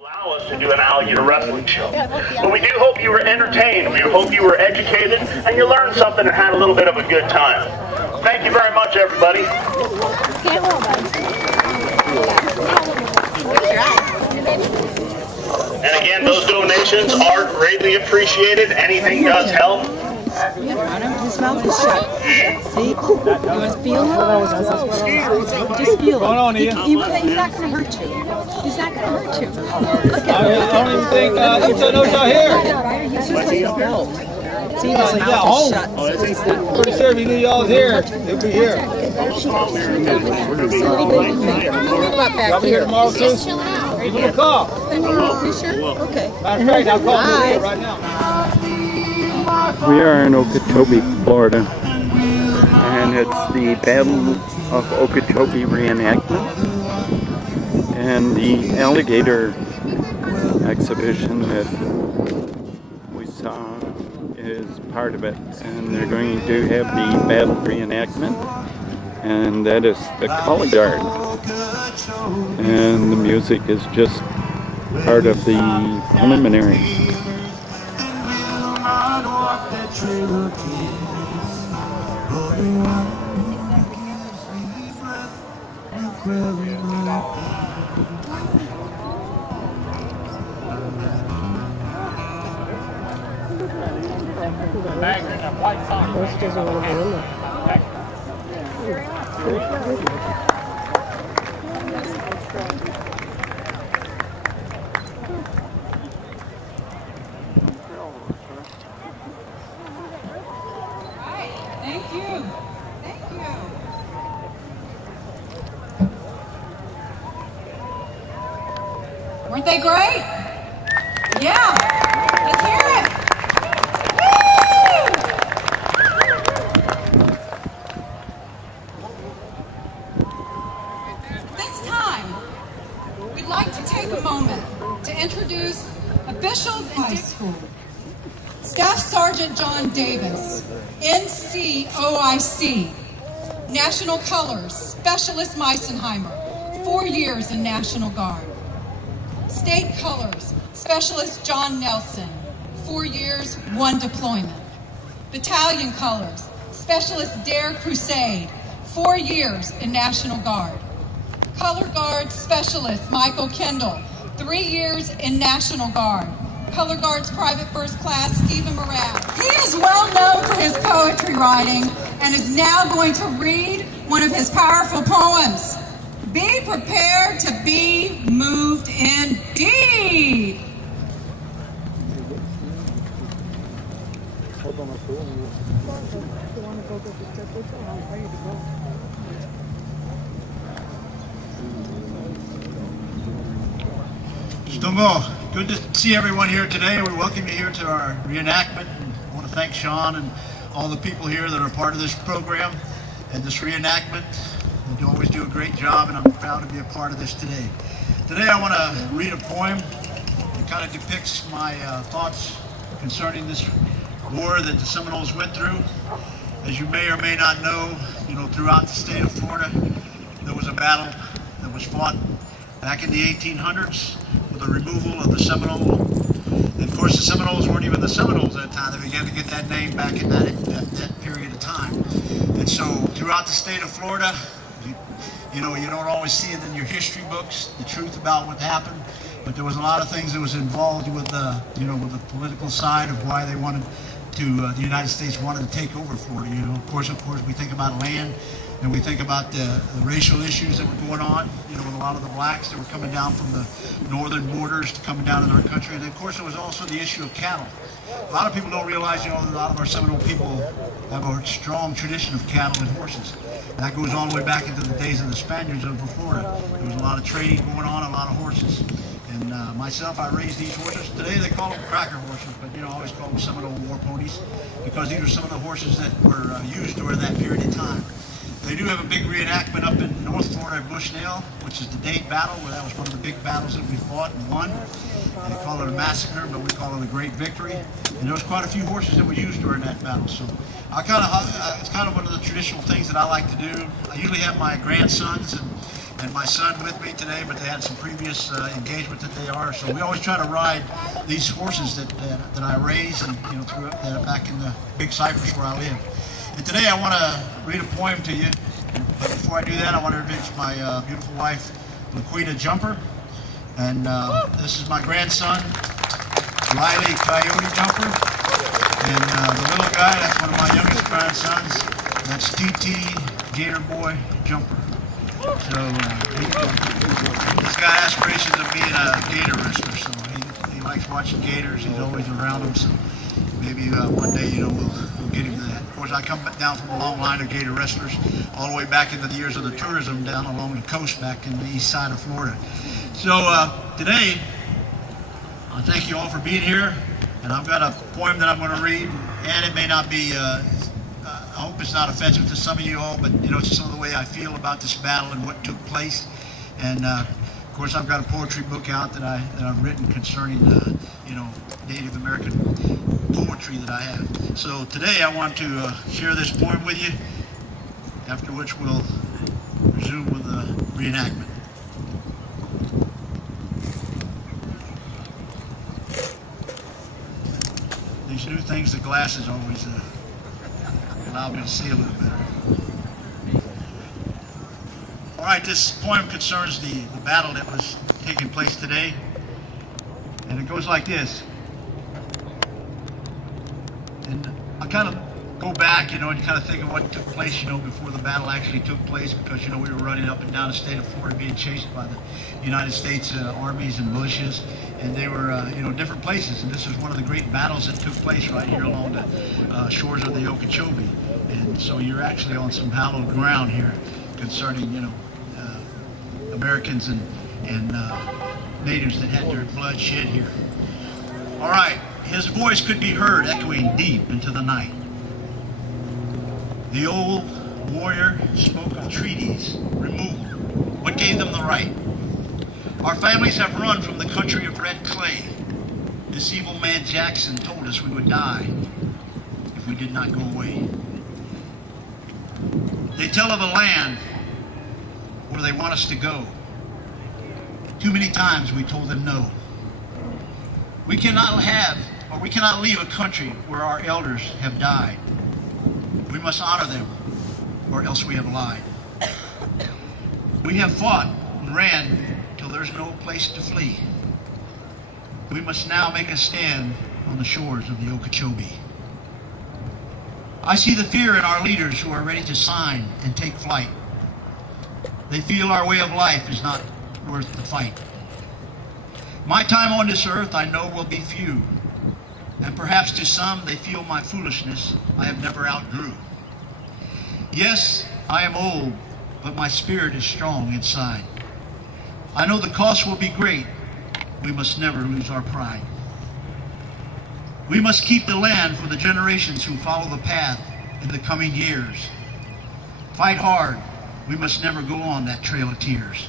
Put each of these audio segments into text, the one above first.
Allow us to do an alligator wrestling show. But we do hope you were entertained, we hope you were educated, and you learned something and had a little bit of a good time. Thank you very much, everybody. And again, those donations are greatly appreciated. Anything does help. His mouth is shut. See? You want to feel him? Just feel him. He's not going to hurt you. He's not going to hurt you. Look at him. I don't even think Lisa knows out here. It's just like his belt. See, his mouth is shut. Pretty sure if he knew y'all was here, he'd be here. I'll be here tomorrow too. Give him a call. You sure? Okay. Matter of fact, I'll call him right now. We are in Okeechobee, Florida, and it's the Battle of Okeechobee reenactment, and the alligator exhibition that we saw is part of it, and they're going to have the battle reenactment, and that is the color guard, and the music is just part of the preliminary. Thank you. Thank you. Weren't they great? Yeah. Let's hear it. Woo! This time, we'd like to take a moment to introduce officials in high school. Staff Sergeant John Davis, NCOIC, National Colors, Specialist Meisenheimer, 4 years in National Guard. State Colors, Specialist John Nelson, 4 years, 1 deployment. Battalion Colors, Specialist Dare Crusade, 4 years in National Guard. Color Guard Specialist Michael Kendall, 3 years in National Guard. Color Guards Private First Class Stephen Moran. He is well known for his poetry writing and is now going to read one of his powerful poems. Be prepared to be moved indeed. Stongo, good to see everyone here today. We welcome you here to our reenactment. I want to thank Sean and all the people here that are part of this program and this reenactment. You always do a great job, and I'm proud to be a part of this today. Today I want to read a poem that kind of depicts my thoughts concerning this war that the Seminoles went through. As you may or may not know, throughout the state of Florida, there was a battle that was fought back in the 1800s with the removal of the Seminole. And of course, the Seminoles weren't even the Seminoles at that time. They began to get that name back in that period of time. And so throughout the state of Florida, you don't always see it in your history books, the truth about what happened, but there was a lot of things that was involved with the, with the political side of why they wanted to, the United States wanted to take over Florida. Of course, we think about land, and we think about the racial issues that were going on, with a lot of the blacks that were coming down from the northern borders coming down in our country. And of course, there was also the issue of cattle. A lot of people don't realize, that a lot of our Seminole people have a strong tradition of cattle and horses. That goes all the way back into the days of the Spaniards over Florida. There was a lot of trading going on, a lot of horses. And myself, I raised these horses. Today they call them cracker horses, but I always call them Seminole war ponies because these are some of the horses that were used during that period of time. They do have a big reenactment up in North Florida at Bushnell, which is the Dade Battle, where that was one of the big battles that we fought and won. And they call it a massacre, but we call it a great victory. And there was quite a few horses that were used during that battle. So it's kind of one of the traditional things that I like to do. I usually have my grandsons and my son with me today, but they had some previous engagement that they are. So we always try to ride these horses that I raise, and through back in the Big Cypress where I live. And today I want to read a poem to you. But before I do that, I want to introduce my beautiful wife, Laquita Jumper, and this is my grandson, Riley Coyote Jumper, and the little guy, that's one of my youngest grandsons, that's TT Gator Boy Jumper. So he's got aspirations of being a gator wrestler, so he likes watching gators. He's always around them, so maybe one day, we'll get him that. Of course, I come down from a long line of gator wrestlers all the way back into the years of the tourism down along the coast back in the east side of Florida. So today, I thank you all for being here, and I've got a poem that I'm going to read, and it may not be, I hope it's not offensive to some of you all, but it's just some of the way I feel about this battle and what took place. And of course, I've got a poetry book out that I've written concerning Native American poetry that I have. So today I want to share this poem with you, after which we'll resume with the reenactment. These new things, the glasses always allow me to see a little better. All right, this poem concerns the battle that was taking place today, and it goes like this. And I'll kind of go back, and kind of think of what took place, before the battle actually took place, because, we were running up and down the state of Florida being chased by the United States armies and militias, and they were, different places. And this was one of the great battles that took place right here along the shores of the Okeechobee. And so you're actually on some hallowed ground here concerning, Americans and natives that had their blood shed here. All right, his voice could be heard echoing deep into the night. The old warrior spoke of treaties, removal, what gave them the right. Our families have run from the country of red clay. This evil man Jackson told us we would die if we did not go away. They tell of a land where they want us to go. Too many times we told them no. We cannot leave a country where our elders have died. We must honor them, or else we have lied. We have fought and ran till there's no place to flee. We must now make a stand on the shores of the Okeechobee. I see the fear in our leaders who are ready to sign and take flight. They feel our way of life is not worth the fight. My time on this earth I know will be few, and perhaps to some they feel my foolishness I have never outgrew. Yes, I am old, but my spirit is strong inside. I know the cost will be great. We must never lose our pride. We must keep the land for the generations who follow the path in the coming years. Fight hard. We must never go on that trail of tears.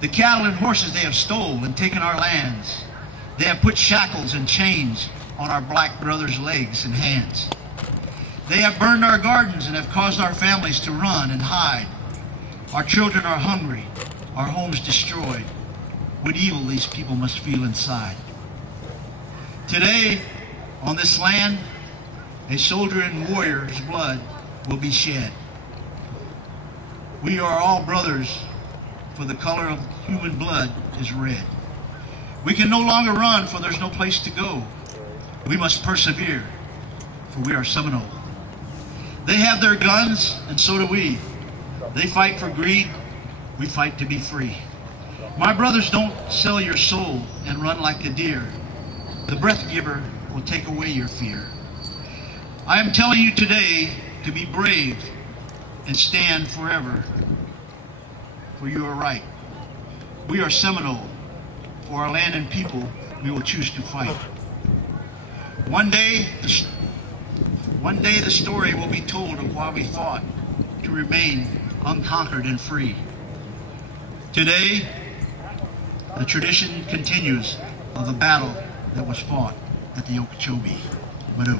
The cattle and horses they have stolen and taken our lands. They have put shackles and chains on our black brothers' legs and hands. They have burned our gardens and have caused our families to run and hide. Our children are hungry, our homes destroyed. What evil these people must feel inside. Today, on this land, a soldier and warrior's blood will be shed. We are all brothers, for the color of human blood is red. We can no longer run, for there's no place to go. We must persevere, for we are Seminole. They have their guns, and so do we. They fight for greed, we fight to be free. My brothers, don't sell your soul and run like a deer. The breath giver will take away your fear. I am telling you today to be brave and stand forever, for you are right. We are Seminole. For our land and people, we will choose to fight. One day the story will be told of why we fought to remain unconquered and free. Today, the tradition continues of the battle that was fought at the Okeechobee. Manu.